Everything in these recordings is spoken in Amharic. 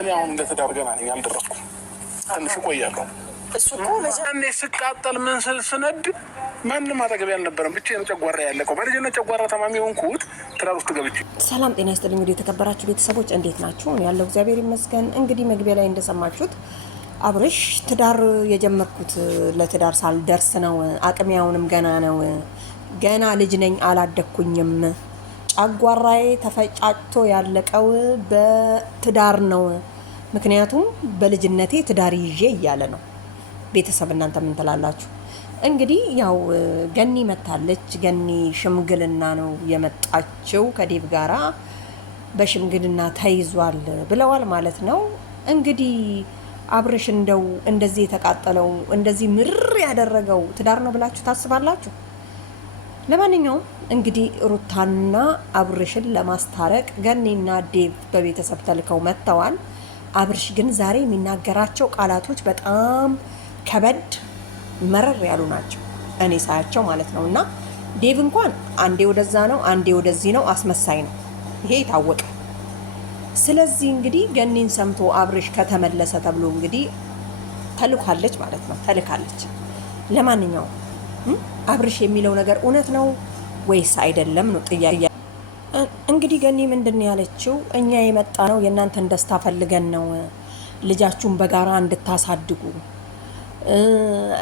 እኔ አሁን እንደተዳርገና ነኝ አልደረስኩም። ትንሽ ቆያለሁ። እሱ እኮ እኔ ስቃጠል ምን ስል ስነድ ማንም አጠገቤ አልነበረም። ብቻዬን ጨጓራ ያለቀው በልጅነት ጨጓራ ታማሚ ሆንኩት ትዳር ውስጥ ገብቼ። ሰላም ጤና ይስጥልኝ ወደ የተከበራችሁ ቤተሰቦች እንዴት ናችሁ? ያለው እግዚአብሔር ይመስገን። እንግዲህ መግቢያ ላይ እንደሰማችሁት አብርሽ ትዳር የጀመርኩት ለትዳር ሳልደርስ ነው። አቅሜያውንም ገና ነው። ገና ልጅ ነኝ፣ አላደኩኝም። ጨጓራዬ ተፈጫጭቶ ያለቀው በትዳር ነው። ምክንያቱም በልጅነቴ ትዳር ይዤ እያለ ነው። ቤተሰብ እናንተ ምን ትላላችሁ? እንግዲህ ያው ገኒ መታለች። ገኒ ሽምግልና ነው የመጣችው። ከዴቭ ጋራ በሽምግልና ተይዟል ብለዋል ማለት ነው። እንግዲህ አብርሽ እንደው እንደዚህ የተቃጠለው እንደዚህ ምር ያደረገው ትዳር ነው ብላችሁ ታስባላችሁ? ለማንኛውም እንግዲህ ሩታና አብርሽን ለማስታረቅ ገኒና ዴቭ በቤተሰብ ተልከው መጥተዋል። አብርሽ ግን ዛሬ የሚናገራቸው ቃላቶች በጣም ከበድ መረር ያሉ ናቸው፣ እኔ ሳያቸው ማለት ነው። እና ዴቭ እንኳን አንዴ ወደዛ ነው አንዴ ወደዚህ ነው፣ አስመሳይ ነው፣ ይሄ የታወቀ። ስለዚህ እንግዲህ ገኒን ሰምቶ አብርሽ ከተመለሰ ተብሎ እንግዲህ ተልካለች ማለት ነው፣ ተልካለች። ለማንኛውም አብርሽ የሚለው ነገር እውነት ነው ወይስ አይደለም ነው ጥያቄ። እንግዲህ ገኒ ምንድን ያለችው፣ እኛ የመጣ ነው የእናንተን ደስታ ፈልገን ነው፣ ልጃችሁን በጋራ እንድታሳድጉ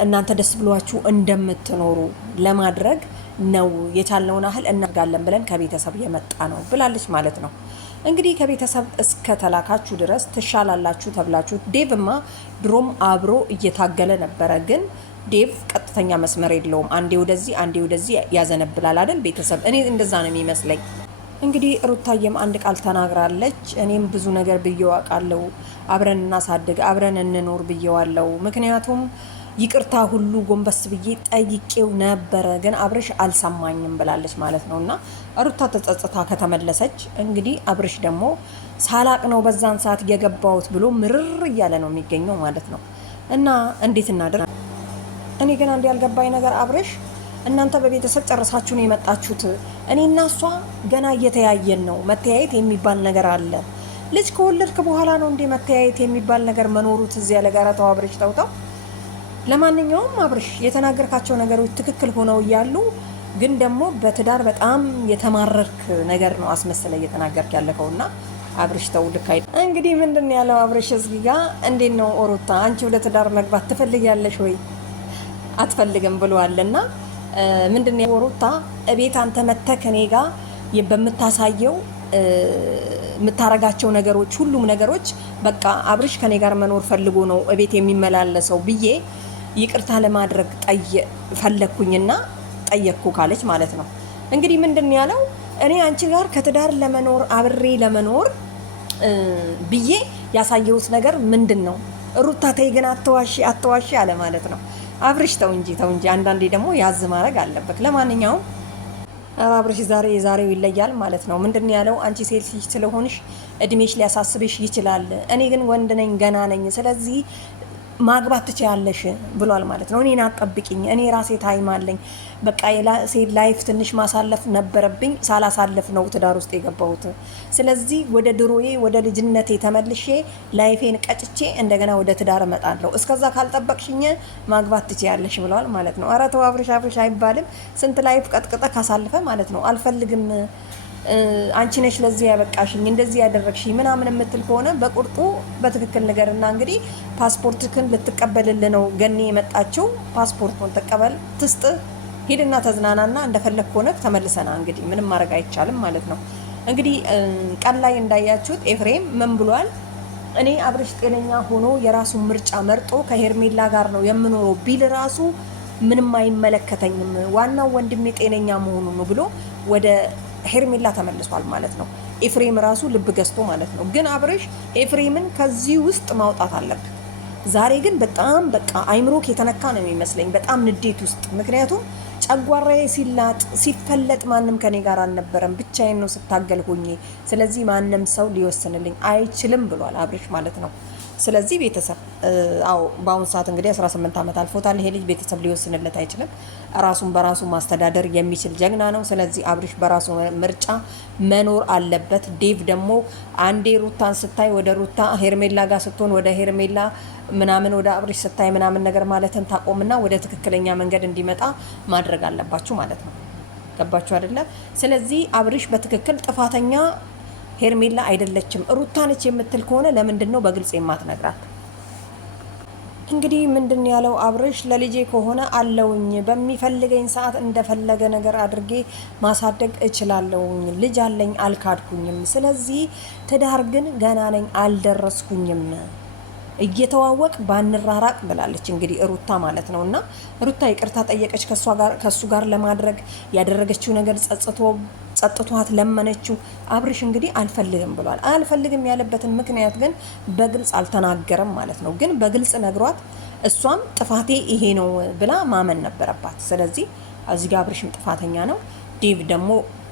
እናንተ ደስ ብሏችሁ እንደምትኖሩ ለማድረግ ነው፣ የቻልነውን ያህል እናደርጋለን ብለን ከቤተሰብ የመጣ ነው ብላለች ማለት ነው። እንግዲህ ከቤተሰብ እስከ ተላካችሁ ድረስ ትሻላላችሁ ተብላችሁ። ዴቭማ ድሮም አብሮ እየታገለ ነበረ፣ ግን ዴቭ ቀጥተኛ መስመር የለውም። አንዴ ወደዚህ አንዴ ወደዚህ ያዘነብላል አይደል ቤተሰብ? እኔ እንደዛ ነው የሚመስለኝ። እንግዲህ ሩታዬም አንድ ቃል ተናግራለች። እኔም ብዙ ነገር ብየዋቃለሁ፣ አብረን እናሳድግ አብረን እንኖር ብየዋለሁ። ምክንያቱም ይቅርታ ሁሉ ጎንበስ ብዬ ጠይቄው ነበረ፣ ግን አብርሽ አልሰማኝም ብላለች ማለት ነው። እና ሩታ ተጸጽታ ከተመለሰች እንግዲህ አብርሽ ደግሞ ሳላቅ ነው በዛን ሰዓት የገባሁት ብሎ ምርር እያለ ነው የሚገኘው ማለት ነው። እና እንዴት እናደርግ? እኔ ግን አንድ ያልገባኝ ነገር አብርሽ፣ እናንተ በቤተሰብ ጨርሳችሁ ነው የመጣችሁት። እኔና እሷ ገና እየተያየን ነው። መተያየት የሚባል ነገር አለ። ልጅ ከወለድክ በኋላ ነው እንዴ መተያየት የሚባል ነገር መኖሩት? እዚያ ለጋራ ተው አብርሽ፣ ተውተው። ለማንኛውም አብርሽ የተናገርካቸው ነገሮች ትክክል ሆነው እያሉ ግን ደግሞ በትዳር በጣም የተማረርክ ነገር ነው አስመስለ እየተናገርክ ያለከውና አብርሽ ተው፣ ልክ አይደል? እንግዲህ ምንድን ያለው አብርሽ እዚህ ጋር እንዴት ነው ሩታ፣ አንቺ ወደ ትዳር መግባት ትፈልጊያለሽ ወይ አትፈልግም ብሏልና ምንድን ነው ሩታ፣ እቤት አንተ መተክ እኔ ጋር በምታሳየው የምታረጋቸው ነገሮች ሁሉም ነገሮች በቃ አብርሽ ከኔ ጋር መኖር ፈልጎ ነው እቤት የሚመላለሰው ብዬ ይቅርታ ለማድረግ ፈለኩኝና ጠየቅኩ ካለች ማለት ነው። እንግዲህ ምንድን ያለው እኔ አንቺ ጋር ከትዳር ለመኖር አብሬ ለመኖር ብዬ ያሳየውት ነገር ምንድን ነው? ሩታ ተይ ግን አትዋሺ አለ ማለት ነው። አብርሽ ተው እንጂ አንዳንዴ ደግሞ ያዝ ማድረግ አለበት። ለማንኛውም አብርሽ የዛሬው ይለያል ማለት ነው። ምንድን ያለው አንቺ ሴት ልጅ ስለሆንሽ እድሜሽ ሊያሳስብሽ ይችላል፣ እኔ ግን ወንድ ነኝ ገና ነኝ፣ ስለዚህ ማግባት ትችያለሽ ብሏል ማለት ነው። እኔን አትጠብቂኝ፣ እኔ ራሴ ታይም አለኝ። በቃ የሴት ላይፍ ትንሽ ማሳለፍ ነበረብኝ፣ ሳላሳለፍ ነው ትዳር ውስጥ የገባሁት። ስለዚህ ወደ ድሮዬ ወደ ልጅነቴ ተመልሼ ላይፌን ቀጭቼ እንደገና ወደ ትዳር እመጣለሁ። እስከዛ ካልጠበቅሽኝ ማግባት ትችያለሽ ብለዋል ማለት ነው። ኧረ ተው አብርሽ አይባልም። ስንት ላይፍ ቀጥቅጠ ካሳልፈ ማለት ነው። አልፈልግም አንቺ ነሽ ለዚህ ያበቃሽኝ እንደዚህ ያደረግሽኝ ምናምን የምትል ከሆነ በቁርጡ በትክክል ነገርና እንግዲህ ፓስፖርትክን ልትቀበልል ነው ገኒ የመጣችው። ፓስፖርቱን ተቀበል ትስጥ፣ ሄድና ተዝናናና እንደፈለግ ሆነ ተመልሰና እንግዲህ ምንም ማድረግ አይቻልም ማለት ነው። እንግዲህ ቀን ላይ እንዳያችሁት ኤፍሬም ምን ብሏል? እኔ አብርሽ ጤነኛ ሆኖ የራሱን ምርጫ መርጦ ከሄርሜላ ጋር ነው የምኖረው ቢል ራሱ ምንም አይመለከተኝም፣ ዋናው ወንድሜ ጤነኛ መሆኑ ነው ብሎ ወደ ሄርሜላ ተመልሷል ማለት ነው። ኤፍሬም ራሱ ልብ ገዝቶ ማለት ነው። ግን አብርሽ ኤፍሬምን ከዚህ ውስጥ ማውጣት አለብን። ዛሬ ግን በጣም በቃ አይምሮክ የተነካ ነው የሚመስለኝ፣ በጣም ንዴት ውስጥ። ምክንያቱም ጨጓራዬ ሲላጥ ሲፈለጥ ማንም ከኔ ጋር አልነበረም፣ ብቻዬን ነው ስታገል ሆኜ፣ ስለዚህ ማንም ሰው ሊወስንልኝ አይችልም ብሏል አብርሽ ማለት ነው። ስለዚህ ቤተሰብ አዎ በአሁኑ ሰዓት እንግዲህ 18 ዓመት አልፎታል። ይሄ ልጅ ቤተሰብ ሊወስንለት አይችልም። ራሱን በራሱ ማስተዳደር የሚችል ጀግና ነው። ስለዚህ አብርሽ በራሱ ምርጫ መኖር አለበት። ዴቭ ደግሞ አንዴ ሩታን ስታይ ወደ ሩታ፣ ሄርሜላ ጋር ስትሆን ወደ ሄርሜላ ምናምን፣ ወደ አብርሽ ስታይ ምናምን ነገር ማለትን ታቆምና ወደ ትክክለኛ መንገድ እንዲመጣ ማድረግ አለባችሁ ማለት ነው። ገባችሁ አይደለ? ስለዚህ አብርሽ በትክክል ጥፋተኛ ሄርሜላ አይደለችም ሩታ ነች የምትል ከሆነ ለምንድን ነው በግልጽ የማትነግራት? እንግዲህ ምንድን ያለው አብርሽ ለልጄ ከሆነ አለውኝ በሚፈልገኝ ሰዓት እንደፈለገ ነገር አድርጌ ማሳደግ እችላለሁኝ። ልጅ አለኝ አልካድኩኝም። ስለዚህ ትዳር ግን ገና ነኝ አልደረስኩኝም። እየተዋወቅ ባንራራቅ ብላለች እንግዲህ ሩታ ማለት ነው። እና ሩታ ይቅርታ ጠየቀች ከሱ ጋር ለማድረግ ያደረገችው ነገር ጸጥቷት ለመነችው። አብርሽ እንግዲህ አልፈልግም ብሏል። አልፈልግም ያለበትን ምክንያት ግን በግልጽ አልተናገረም ማለት ነው። ግን በግልጽ ነግሯት እሷም ጥፋቴ ይሄ ነው ብላ ማመን ነበረባት። ስለዚህ እዚህ ጋር አብርሽም ጥፋተኛ ነው። ዴቭ ደግሞ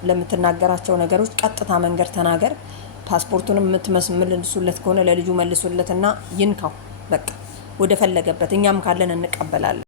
ለምትናገራቸው ነገሮች ቀጥታ መንገድ ተናገር። ፓስፖርቱንም የምትመልሱለት ከሆነ ለልጁ መልሱለትና ይንካው። በቃ ወደ ፈለገበት እኛም ካለን እንቀበላለን።